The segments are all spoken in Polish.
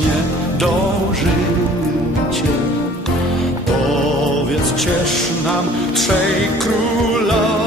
wiecznie dożycie. Powiedz, ciesz nam trzej króla.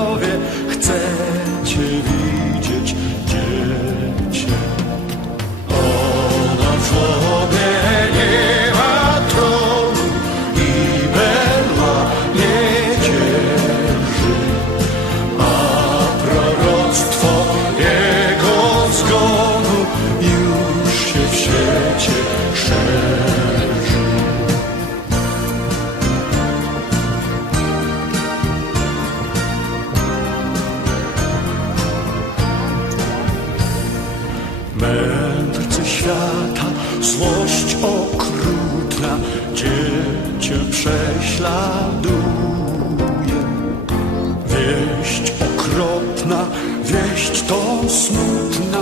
świata Złość okrutna Dziecię prześladuje. Wieść okropna Wieść to smutna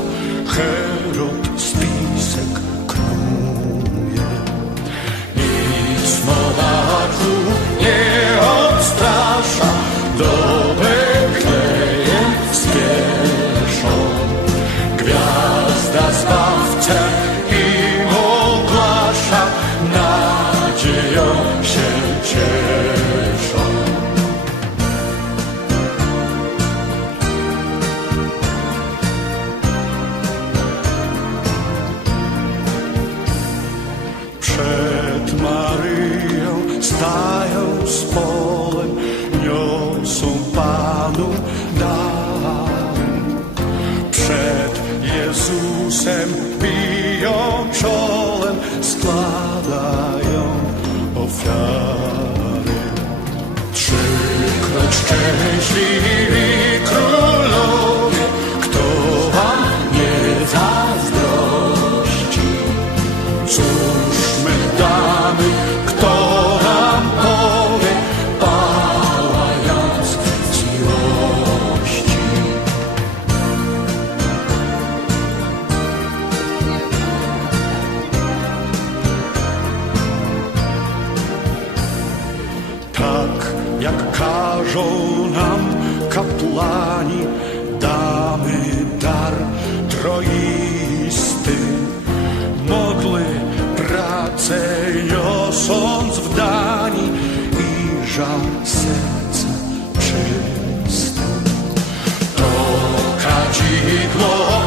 Herod spisek knuje. Nic monarchu nie odstrasza Dobre time. My damy, kto світло.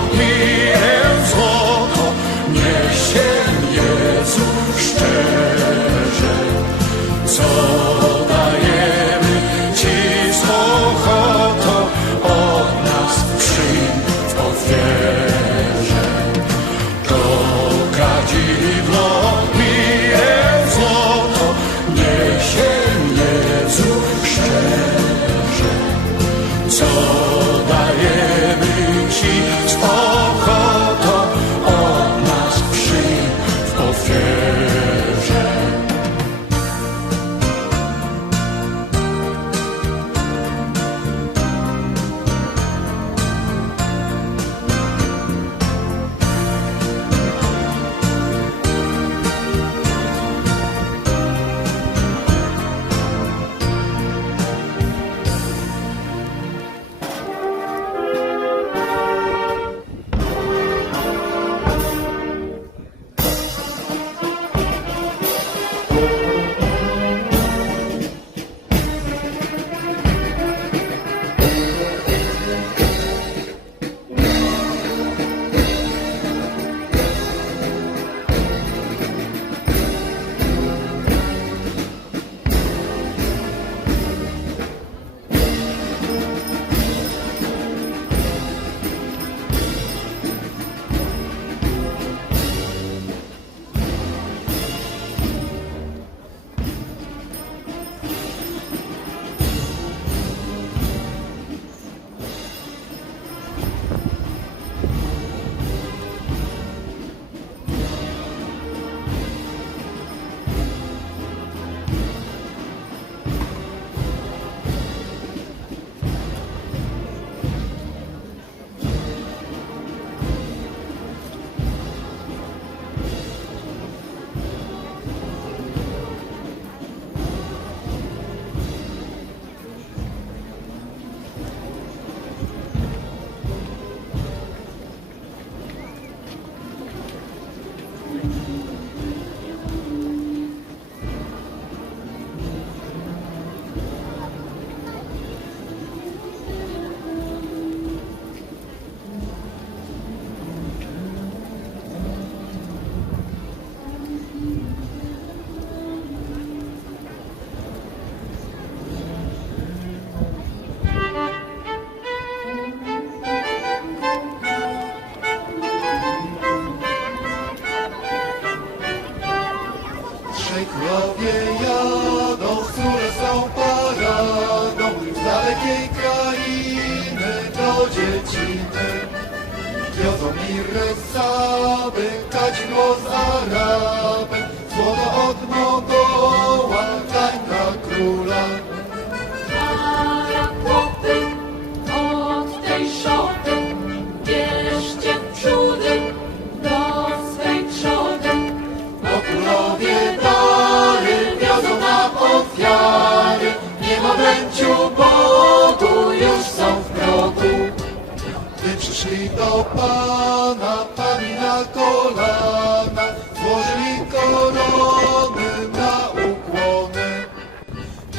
Przyszli do Pana, Pani na kolana, złożyli korony na ukłony.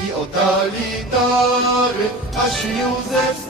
I oddali dary, aż Józef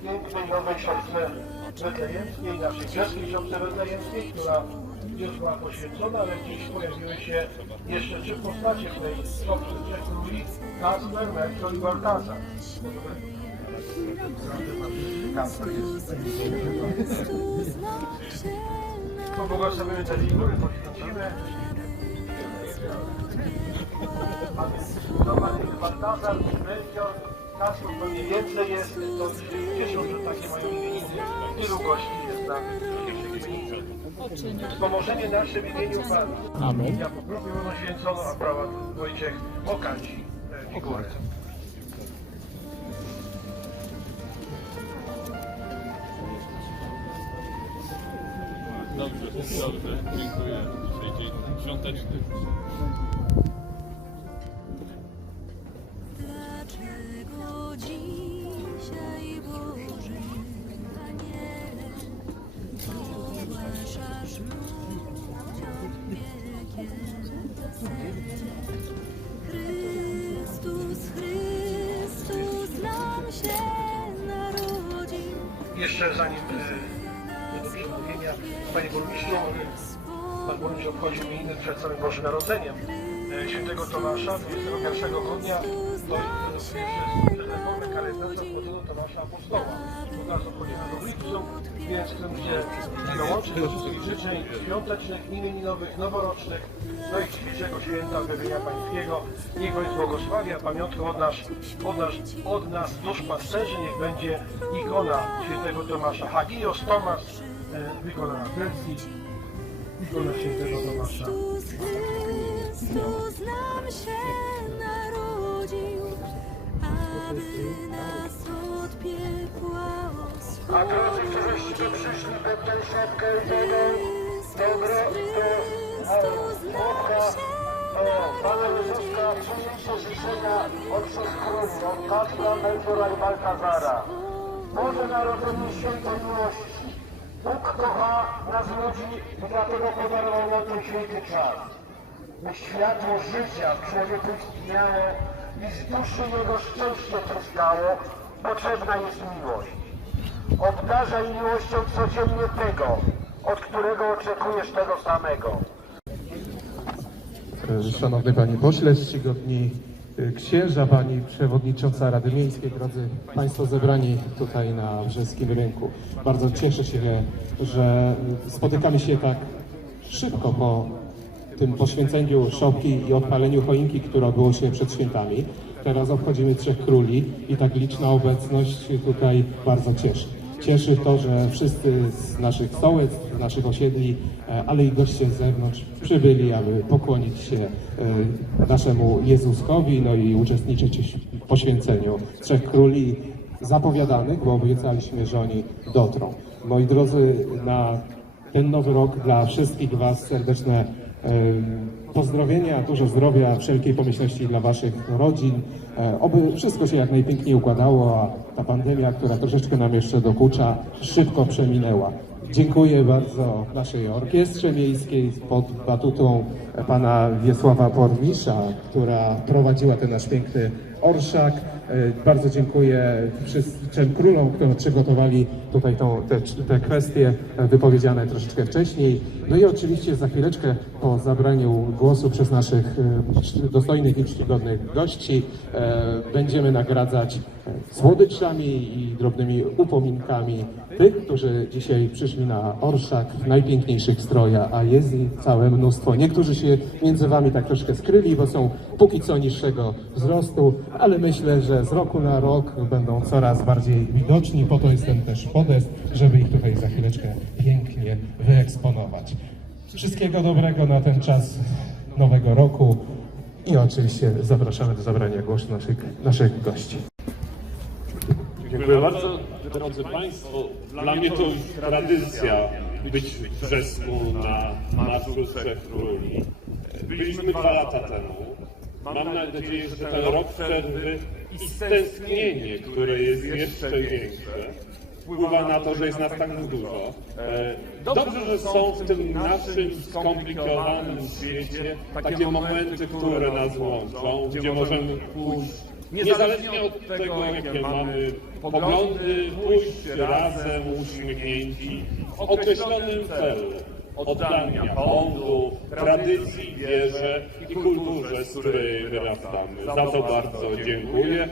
w pięknej nowej siostre betlejemskiej, naszej brzeskiej siostrze betlejemskiej, która już była poświęcona, ale dziś pojawiły się jeszcze trzy postacie w tej trzech króli, Kasper, Melchior i Baltazar. Pobłogosławimy te figury, poświęcimy. Zbudowany Baltazar, Melchior, To mniej więcej jest, to się cieszą, że takie mają imieniny. Tylu gości jest na imieninach. Wspomożenie nasze w imieniu Pana. Amen. Ja poproszę o święconą, a prawa Wojciech okaci te figury. Dobrze, dobrze, dziękuję. Dzisiaj dzień świąteczny. Jeszcze zanim e, Burmistrz obchodził imieniny przed samym Bożym Narodzeniem e, świętego Tomasza 21 grudnia. To jest reformę kalendarza obchodzono Tomasza Apostoła. Teraz obchodzimy go w lipcu, więc chcę się dołączyć do wszystkich życzeń świątecznych, imieninowych, noworocznych, no i dzisiejszego święta wywienia Pańskiego. Niech Ojciec błogosławi, a pamiątką od nas, od nas, od nas dusz pasterzy, niech będzie ikona świętego Tomasza. Hagios Tomasz e, wykonana w Grecji, ikona świętego Tomasza. Chrystus, Chrystus nam się narodził, aby nas od piekła A oswobodzić. drodzy, któreście przyszli pod tę siatkę i tego dobro, to słodka, o, Pana Jezuska, przyjmijcie życzenia od trzech króli, od Kacpra, Melchiora i Baltazara. Boże Narodzenie Świętej Miłości, Bóg kocha nas ludzi i dlatego podarował nam ten święty czas. By światło życia w człowieku istniało i z duszy jego szczęście tryskało, potrzebna jest miłość. Obdarzaj miłością codziennie tego, od którego oczekujesz tego samego. Szanowny Panie Pośle, czcigodni y, księża, pani przewodnicząca Rady Miejskiej, drodzy Państwo zebrani tutaj na Brzeskim Rynku. Bardzo cieszę się, że spotykamy się tak szybko po tym poświęceniu szopki i odpaleniu choinki, które odbyło się przed świętami. Teraz obchodzimy Trzech Króli i tak liczna obecność tutaj bardzo cieszy. Cieszy to, że wszyscy z naszych stołec, z naszych osiedli, e, ale i goście z zewnątrz przybyli, aby pokłonić się e, naszemu Jezuskowi, no i uczestniczyć w poświęceniu Trzech Króli zapowiadanych, bo obiecaliśmy, że oni dotrą. Moi drodzy, na ten nowy rok dla wszystkich Was serdeczne pozdrowienia, dużo zdrowia, wszelkiej pomyślności dla Waszych rodzin. E, Oby wszystko się jak najpiękniej układało, a ta pandemia, która troszeczkę nam jeszcze dokucza, szybko przeminęła. Dziękuję bardzo naszej orkiestrze miejskiej pod batutą pana Wiesława Porwisza, która prowadziła ten nasz piękny orszak. E, Bardzo dziękuję wszystkim królom, którzy przygotowali tutaj tą, te, te kwestie e, wypowiedziane troszeczkę wcześniej. No i oczywiście za chwileczkę po zabraniu głosu przez naszych e, dostojnych i czcigodnych gości będziemy nagradzać słodyczami i drobnymi upominkami tych, którzy dzisiaj przyszli na orszak w najpiękniejszych strojach, a jest ich całe mnóstwo. Niektórzy się między wami tak troszkę skryli, bo są póki co niższego wzrostu, ale myślę, że z roku na rok będą coraz bardziej widoczni. Po to jest ten też podest, żeby ich tutaj za chwileczkę pięknie wyeksponować. Wszystkiego dobrego na ten czas nowego roku i oczywiście zapraszamy do zabrania głosu naszych, naszych gości. Dziękuję bardzo. Drodzy Państwo, dla mnie to już tradycja być w Brzesku na Marszu Trzech Króli. Byliśmy dwa lata temu. Mam nadzieję, że ten rok przerwy i stęsknienie, które jest jeszcze większe, wpływa na to, że jest nas tak dużo. E, Dobrze, że są w tym naszym skomplikowanym świecie takie momenty, które nas łączą, gdzie możemy pójść Niezależnie od tego, jakie mamy poglądy, pójść razem uśmiechnięci w określonym celu oddania hołdu, tradycji, wierze i kulturze, z której wyrastamy. Za to bardzo dziękuję.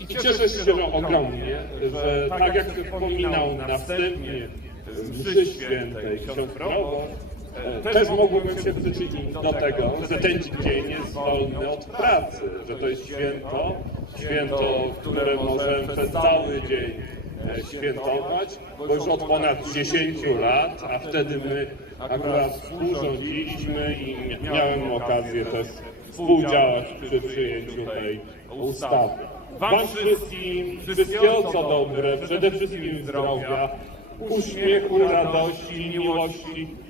I cieszę się ogromnie, że tak jak wspominał na wstępie w mszy świętej ksiądz proboszcz, Też mógłbym się przyczynić do tego, że ten dzień jest wolny od pracy, że to jest święto, święto, które możemy przez cały dzień e, świętować, bo już od ponad 10 lat, a wtedy my akurat współrządziliśmy i miałem okazję też współdziałać przy przyjęciu tej ustawy. Wam wszystkim wszystkiego co dobre, przede wszystkim zdrowia, uśmiechu, radości, miłości, e,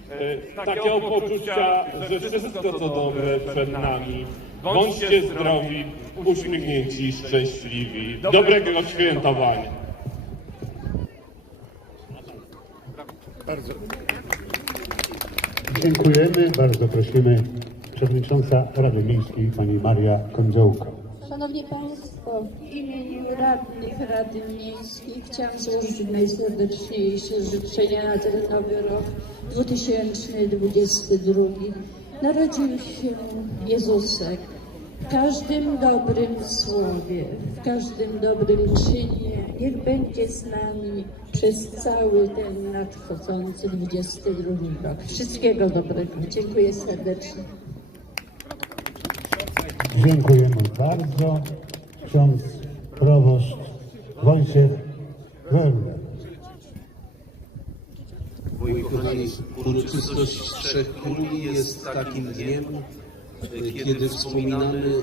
takiego poczucia, że wszystko co dobre przed nami. Bądźcie zdrowi, uśmiechnięci, szczęśliwi. Dobrego świętowania. Dziękujemy. Bardzo prosimy przewodnicząca Rady Miejskiej pani Maria Kądziołka. Szanowni Państwo, w imieniu radnych Rady Miejskiej chciałam złożyć najserdeczniejsze życzenia na ten nowy rok 2022. Narodził się Jezusek. W każdym dobrym słowie, w każdym dobrym czynie, niech będzie z nami przez cały ten nadchodzący 22 rok. Wszystkiego dobrego. Dziękuję serdecznie. Dziękujemy bardzo. Ksiądz proboszcz Wojciech Wełner. Moi kochani, uroczystość Trzech Króli jest takim dniem, kiedy wspominamy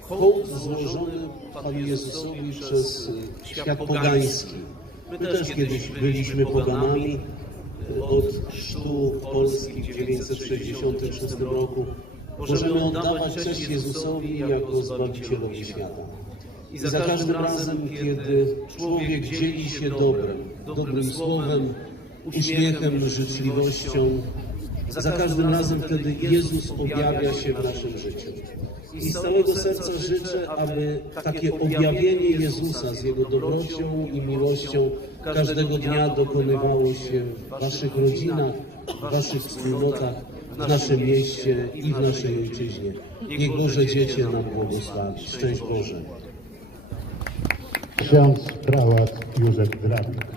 hołd złożony Panu Jezusowi przez świat pogański. My też kiedyś byliśmy poganami od chrztu Polski w 966 roku. Możemy oddawać cześć Jezusowi jako Zbawicielowi świata. I za każdym razem, kiedy człowiek dzieli się dobrem, dobrym słowem, uśmiechem, życzliwością, za każdym razem wtedy Jezus objawia się w naszym życiu. I z całego serca życzę, aby takie objawienie Jezusa z Jego dobrocią i miłością każdego dnia dokonywało się w Waszych rodzinach, w Waszych wspólnotach, w naszym mieście i w naszej ojczyźnie. Niech Boże Dziecię nam błogosławi. Szczęść Boże. Ksiądz prałat Józef Drabik.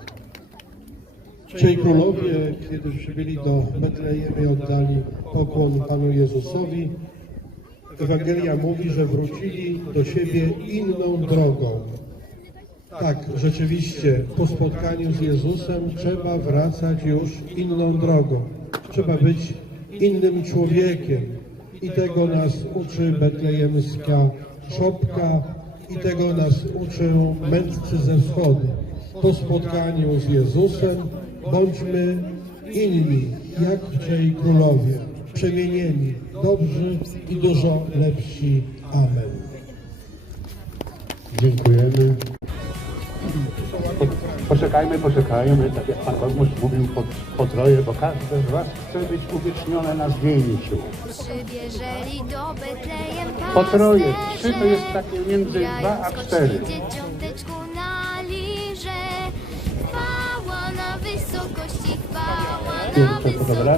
Trzej królowie, kiedy przybyli do Betlejem i oddali pokłon Panu Jezusowi, Ewangelia mówi, że wrócili do siebie inną drogą. Tak, rzeczywiście, po spotkaniu z Jezusem trzeba wracać już inną drogą. Trzeba być innym człowiekiem. I tego nas uczy betlejemska szopka, i tego nas uczą mędrcy ze wschodu. Po spotkaniu z Jezusem bądźmy inni, jak trzej królowie, przemienieni, dobrzy i dużo lepsi. Amen. Dziękujemy. Po, poczekajmy, poczekajmy, tak jak Pan Kosmusz mówił po, po troje, bo każde z Was chce być uwiecznione na zdjęciu. Przybierzeli do Betlejem Po troje. Trzy to jest takie między dwa a cztery. Chwała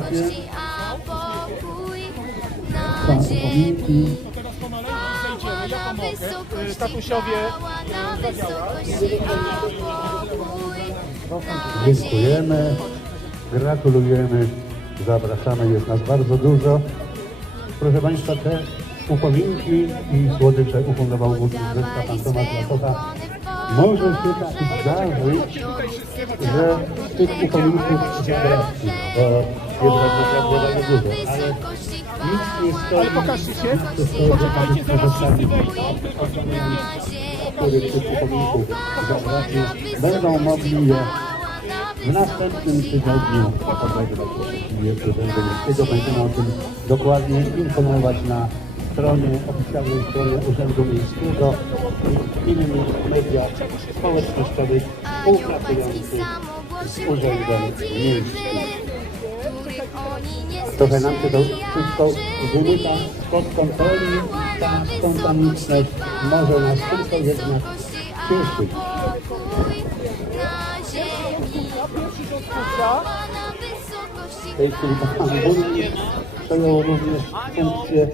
na wysokości, a pokój na ziemi. Dziękujemy, gratulujemy, zapraszamy, jest nas bardzo dużo. Proszę Państwa, te upominki i słodycze ufundował Zresztwa Pan Tomasz Lasocha. Może się tak zdarzyć, że tych upominków zabraknie, bo jest bardzo, bardzo dużo, ale nic nie stoi, nic nie stoi, żeby przedostatni których tych upominków zabraknie, będą mogli je w następnym tygodniu odegrać jeszcze Urzędu Miejskiego. Będziemy o tym dokładnie informować na stronie, oficjalnej stronie Urzędu Miejskiego i innych mediach społecznościowych współpracujących z Urzędem Miejskim. Trochę nam się to wszystko wymyka spod kontroli. Ta spontaniczność może nas tylko jednak cieszyć. W tej chwili pan burmistrz przejął również funkcję